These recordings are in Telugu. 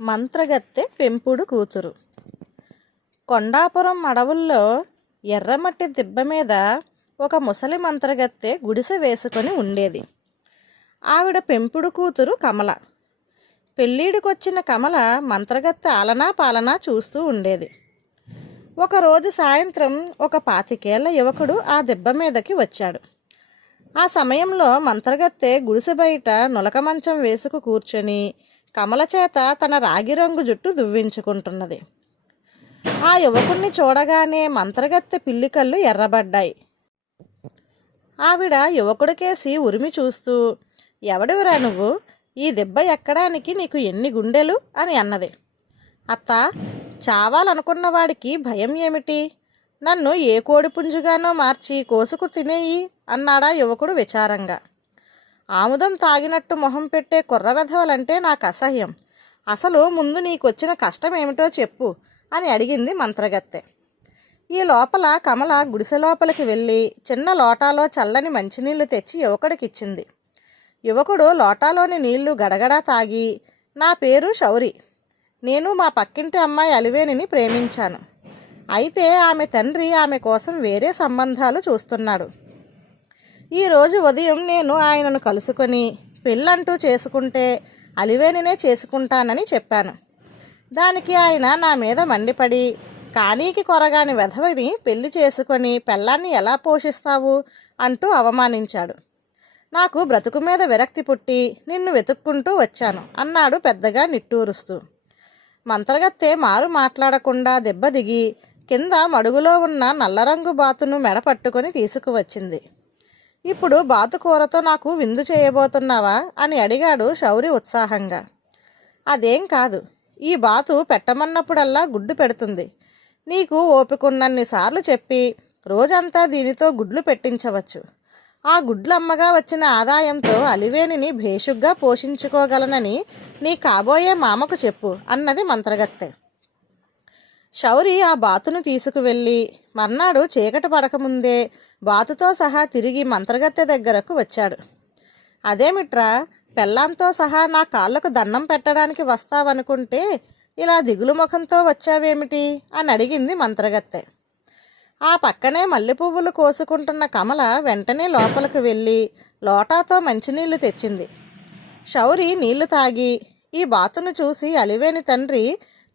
మంత్రగత్తె పెంపుడు కూతురు. కొండాపురం అడవుల్లో ఎర్రమట్టి దిబ్బ మీద ఒక ముసలి మంత్రగత్తె గుడిసె వేసుకొని ఉండేది. ఆవిడ పెంపుడు కూతురు కమల. పెళ్ళిడికొచ్చిన కమల మంత్రగత్తె ఆలనా పాలనా చూస్తూ ఉండేది. ఒకరోజు సాయంత్రం ఒక పాతికేళ్ళ యువకుడు ఆ దెబ్బ మీదకి వచ్చాడు. ఆ సమయంలో మంత్రగత్తె గుడిసె బయట నులక మంచం వేసుకు కూర్చొని కమల చేత తన రాగి రంగు జుట్టు దువ్వించుకుంటున్నది. ఆ యువకుణ్ణి చూడగానే మంత్రగత్తె పిల్లి కళ్ళు ఎర్రబడ్డాయి. ఆవిడ యువకుడికేసి ఉరిమి చూస్తూ ఎవడెవరా నువ్వు? ఈ దెబ్బ ఎక్కడానికి నీకు ఎన్ని గుండెలు? అని అన్నది. అత్త చావాలనుకున్న వాడికి భయం ఏమిటి? నన్ను ఏ కోడి పుంజుగానో మార్చి కోసుకు తినేయి అన్నాడా యువకుడు విచారంగా. ఆముదం తాగినట్టు మొహం పెట్టే కుర్ర వెధవలంటే నాకు అసహ్యం అసలు ముందు నీకొచ్చిన కష్టం ఏమిటో చెప్పు అని అడిగింది మంత్రగత్తె. ఈ లోపల కమల గుడిసె లోపలికి వెళ్ళి చిన్న లోటాలో చల్లని మంచినీళ్ళు తెచ్చి యువకుడికిచ్చింది. యువకుడు లోటాలోని నీళ్ళు గడగడా తాగి నా పేరు శౌరి. నేను మా పక్కింటి అమ్మాయి అలివేణిని ప్రేమించాను. అయితే ఆమె తండ్రి ఆమె కోసం వేరే సంబంధాలు చూస్తున్నాడు. ఈరోజు ఉదయం నేను ఆయనను కలుసుకొని పెళ్ళంటూ చేసుకుంటే అలివేనినే చేసుకుంటానని చెప్పాను. దానికి ఆయన నా మీద మండిపడి కానీకి కొరగాని వెధవని పెళ్ళి చేసుకొని పెళ్ళాన్ని ఎలా పోషిస్తావు? అంటూ అవమానించాడు. నాకు బ్రతుకు మీద విరక్తి పుట్టి నిన్ను వెతుక్కుంటూ వచ్చాను అన్నాడు పెద్దగా నిట్టూరుస్తూ. మంత్రగత్తె మారు మాట్లాడకుండా దెబ్బదిగి కింద మడుగులో ఉన్న నల్లరంగు బాతును మెడ పట్టుకొని తీసుకువచ్చింది. ఇప్పుడు బాతుకూరతో నాకు విందు చేయబోతున్నావా అని అడిగాడు శౌరి ఉత్సాహంగా. అదేం కాదు ఈ బాతు పెట్టమన్నప్పుడల్లా గుడ్డు పెడుతుంది. నీకు ఓపికన్నన్నిసార్లు చెప్పి రోజంతా దీనితో గుడ్లు పెట్టించవచ్చు. ఆ గుడ్లమ్మగా వచ్చిన ఆదాయంతో అలివేనిని భేషుగ్గా పోషించుకోగలనని నీ కాబోయే మామకు చెప్పు అన్నది మంత్రగత్తె. శౌరి ఆ బాతును తీసుకువెళ్ళి మర్నాడు చీకటి పడకముందే బాతుతో సహా తిరిగి మంత్రగత్తె దగ్గరకు వచ్చాడు. అదేమిట్రా పెళ్ళాంతో సహా నా కాళ్ళకు దండం పెట్టడానికి వస్తావనుకుంటే ఇలా దిగులు ముఖంతో వచ్చావేమిటి? అని అడిగింది మంత్రగత్తె. ఆ పక్కనే మల్లె పువ్వులు కోసుకుంటున్న కమల వెంటనే లోపలికి వెళ్ళి లోటాతో మంచినీళ్ళు తెచ్చింది. శౌరి నీళ్ళు తాగి ఈ బాతును చూసి అలివేని తండ్రి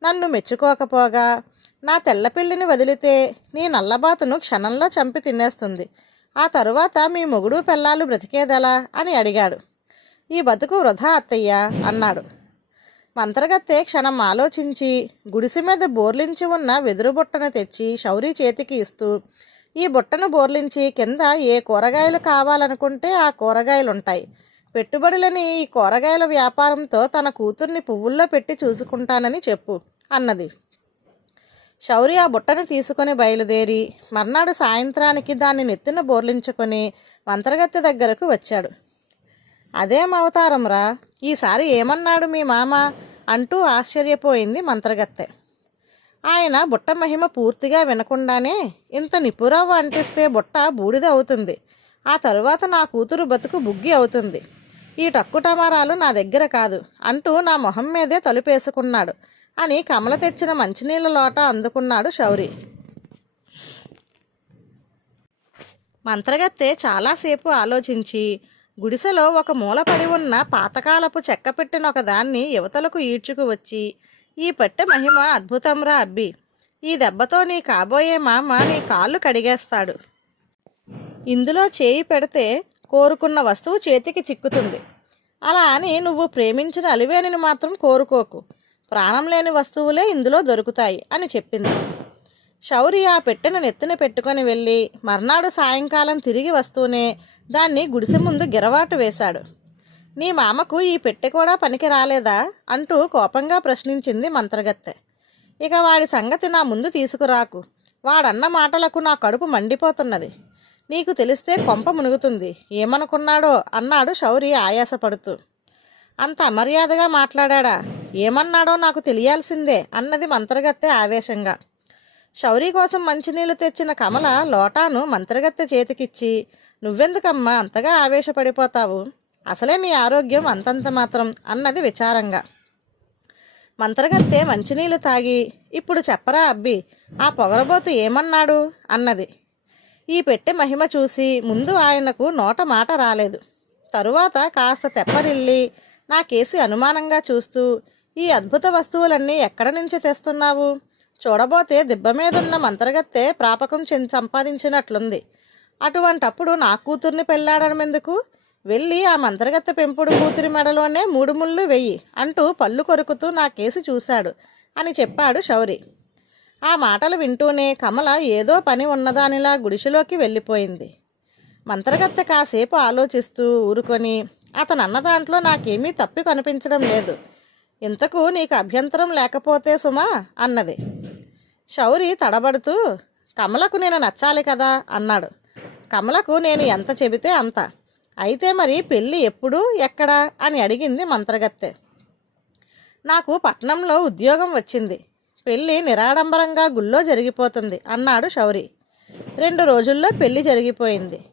నన్ను మెచ్చుకోకపోగా నా తెల్లపిల్లిని వదిలితే నీ నల్లబాతును క్షణంలో చంపి తినేస్తుంది. ఆ తరువాత మీ మొగుడు పెళ్ళాలు బ్రతికేదెలా అని అడిగాడు. ఈ బతుకు వృధా అత్తయ్య అన్నాడు. మంత్రగత్తె క్షణం ఆలోచించి గుడిసె మీద బోర్లించి ఉన్న వెదురు బుట్టను తెచ్చి శౌరి చేతికి ఇస్తూ ఈ బుట్టను బోర్లించి కింద ఏ కూరగాయలు కావాలనుకుంటే ఆ కూరగాయలు ఉంటాయి పెట్టుబడులని ఈ కూరగాయల వ్యాపారంతో తన కూతుర్ని పువ్వుల్లో పెట్టి చూసుకుంటానని చెప్పు అన్నది. శౌరి ఆ బుట్టను తీసుకొని బయలుదేరి మర్నాడు సాయంత్రానికి దాన్ని నెత్తిన బోర్లించుకొని మంత్రగత్తె దగ్గరకు వచ్చాడు. అదేం అవతారంరా ఈసారి ఏమన్నాడు మీ మామ? అంటూ ఆశ్చర్యపోయింది మంత్రగత్తె. ఆయన బుట్ట మహిమ పూర్తిగా వినకుండానే ఇంత నిపురవ్వ అంటిస్తే బుట్ట బూడిద అవుతుంది ఆ తరువాత నా కూతురు బతుకు బుగ్గి అవుతుంది. ఈ టక్కుటమారాలు నా దగ్గర కాదు అంటూ నా మొహం మీదే తలుపేసుకున్నాడు. అని కమల తెచ్చిన మంచినీళ్ళ లోట అందుకున్నాడు శౌరి. మంత్రగత్తె చాలాసేపు ఆలోచించి గుడిసెలో ఒక మూల పడి ఉన్న పాతకాలపు చెక్క పెట్టిన ఒక దాన్ని యువతలకు ఈడ్చుకు వచ్చి ఈ పెట్టె మహిమ అద్భుతంరా అబ్బి ఈ దెబ్బతో నీ కాబోయే మామ నీ కాళ్ళు కడిగేస్తాడు ఇందులో చేయి పెడితే కోరుకున్న వస్తువు చేతికి చిక్కుతుంది. అలా అని నువ్వు ప్రేమించిన అలివేనిని మాత్రం కోరుకోకు. ప్రాణం లేని వస్తువులే ఇందులో దొరుకుతాయి అని చెప్పింది. శౌరి ఆ పెట్టెను నెత్తిన పెట్టుకొని వెళ్ళి మర్నాడు సాయంకాలం తిరిగి వస్తూనే దాన్ని గుడిసె ముందు గిరవాటు వేశాడు. నీ మామకు ఈ పెట్టె కూడా పనికి రాలేదా? అంటూ కోపంగా ప్రశ్నించింది మంత్రగత్తె. ఇక వాడి సంగతి నా ముందు తీసుకురాకు. వాడన్న మాటలకు నా కడుపు మండిపోతున్నది. నీకు తెలిస్తే కొంప మునుగుతుంది. ఏమనుకున్నాడో అన్నాడు శౌరి ఆయాసపడుతూ. అంత అమర్యాదగా మాట్లాడా ఏమన్నాడో నాకు తెలియాల్సిందే అన్నది మంత్రగత్తె ఆవేశంగా. శౌరి కోసం మంచినీళ్ళు తెచ్చిన కమల లోటాను మంత్రగత్తె చేతికిచ్చి నువ్వెందుకమ్మా అంతగా ఆవేశపడిపోతావు? అసలే నీ ఆరోగ్యం అంతంత మాత్రం అన్నది విచారంగా. మంత్రగత్తె మంచినీళ్ళు తాగి ఇప్పుడు చెప్పరా అబ్బి ఆ పొగరబోతు ఏమన్నాడు? అన్నది. ఈ పెట్టె మహిమ చూసి ముందు ఆయనకు నోట మాట రాలేదు. తరువాత కాస్త తెప్పరిల్లి నాకేసి అనుమానంగా చూస్తూ ఈ అద్భుత వస్తువులన్నీ ఎక్కడ నుంచి తెస్తున్నావు? చూడబోతే దిబ్బ మీదున్న మంత్రగత్తె ప్రాపకం చె సంపాదించినట్లుంది. అటువంటప్పుడు నా కూతుర్ని పెళ్ళాడడం ఎందుకు వెళ్ళి ఆ మంత్రగత్తె పెంపుడు కూతురి మెడలోనే మూడు ముళ్ళు వెయ్యి అంటూ పళ్ళు కొరుకుతూ నా కేసి చూశాడు అని చెప్పాడు శౌరి. ఆ మాటలు వింటూనే కమల ఏదో పని ఉన్నదానిలా గుడిసెలోకి వెళ్ళిపోయింది. మంత్రగత్తె కాసేపు ఆలోచిస్తూ ఊరుకొని అతను అన్న దాంట్లో నాకేమీ తప్పి కనిపించడం లేదు. ఇంతకు నీకు అభ్యంతరం లేకపోతే సుమా? అన్నది. శౌరి తడబడుతూ కమలకు నేను నచ్చాలి కదా? అన్నాడు. కమలకు నేను ఎంత చెబితే అంత. అయితే మరి పెళ్ళి ఎప్పుడు ఎక్కడ? అని అడిగింది మంత్రగత్తె. నాకు పట్నంలో ఉద్యోగం వచ్చింది. పెళ్ళి నిరాడంబరంగా గుళ్ళో జరిగిపోతుంది అన్నాడు శౌరి. రెండు రోజుల్లో పెళ్ళి జరిగిపోయింది.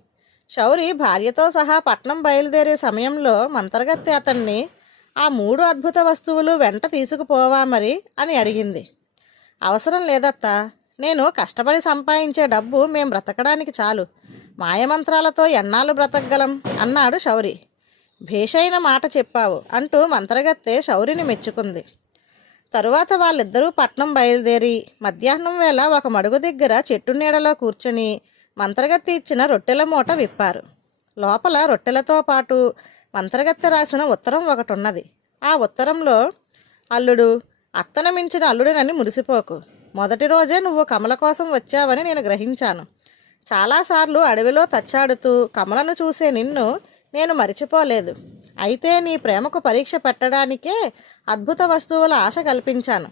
శౌరి భార్యతో సహా పట్నం బయలుదేరే సమయంలో మంత్రగత్తె అతన్ని ఆ మూడు అద్భుత వస్తువులు వెంట తీసుకుపోవా మరి అని అడిగింది. అవసరం లేదత్తా. నేను కష్టపడి సంపాదించే డబ్బు మేం బ్రతకడానికి చాలు. మాయమంత్రాలతో ఎన్నాళ్ళు బ్రతకగలం? అన్నాడు శౌరి. భేషైన మాట చెప్పావు అంటూ మంత్రగత్తె శౌరిని మెచ్చుకుంది. తరువాత వాళ్ళిద్దరూ పట్నం బయలుదేరి మధ్యాహ్నం వేళ ఒక మడుగు దగ్గర చెట్టు నీడలో కూర్చొని మంత్రగత్తి ఇచ్చిన రొట్టెల మూట విప్పారు. లోపల రొట్టెలతో పాటు మంత్రగత్తె రాసిన ఉత్తరం ఒకటి ఉన్నది ఆ ఉత్తరంలో అల్లుడు అత్తన మించిన అల్లుడినని మురిసిపోకు. మొదటి రోజే నువ్వు కమల కోసం వచ్చావని నేను గ్రహించాను. చాలాసార్లు అడవిలో తచ్చాడుతూ కమలను చూసే నిన్ను నేను మరిచిపోలేదు. అయితే నీ ప్రేమకు పరీక్ష పెట్టడానికే అద్భుత వస్తువుల ఆశ కల్పించాను.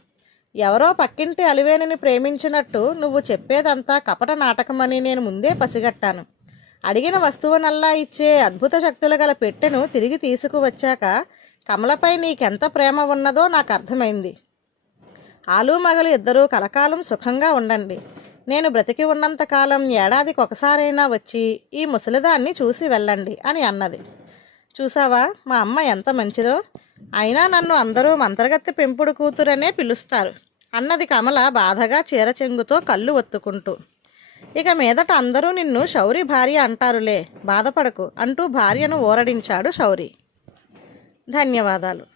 ఎవరో పక్కింటి అలివేణిని ప్రేమించినట్టు నువ్వు చెప్పేదంతా కపట నాటకమని నేను ముందే పసిగట్టాను. అడిగిన వస్తువునల్లా ఇచ్చే అద్భుత శక్తులు గల పెట్టెను తిరిగి తీసుకువచ్చాక కమలపై నీకెంత ప్రేమ ఉన్నదో నాకు అర్థమైంది. ఆలు మగలు ఇద్దరూ కలకాలం సుఖంగా ఉండండి. నేను బ్రతికి ఉన్నంతకాలం ఏడాదికి ఒకసారైనా వచ్చి ఈ ముసలిదాన్ని చూసి వెళ్ళండి అని అన్నది. చూసావా మా అమ్మ ఎంత మంచిదో? అయినా నన్ను అందరూ మంత్రగత్తె పెంపుడు కూతురనే పిలుస్తారు అన్నది కమల బాధగా చీర చెంగుతో కళ్ళు ఒత్తుకుంటూ. ఇక మీదట అందరూ నిన్ను శౌరి భార్య అంటారులే బాధపడకు అంటూ భార్యను ఓరడించాడు శౌరి. ధన్యవాదాలు.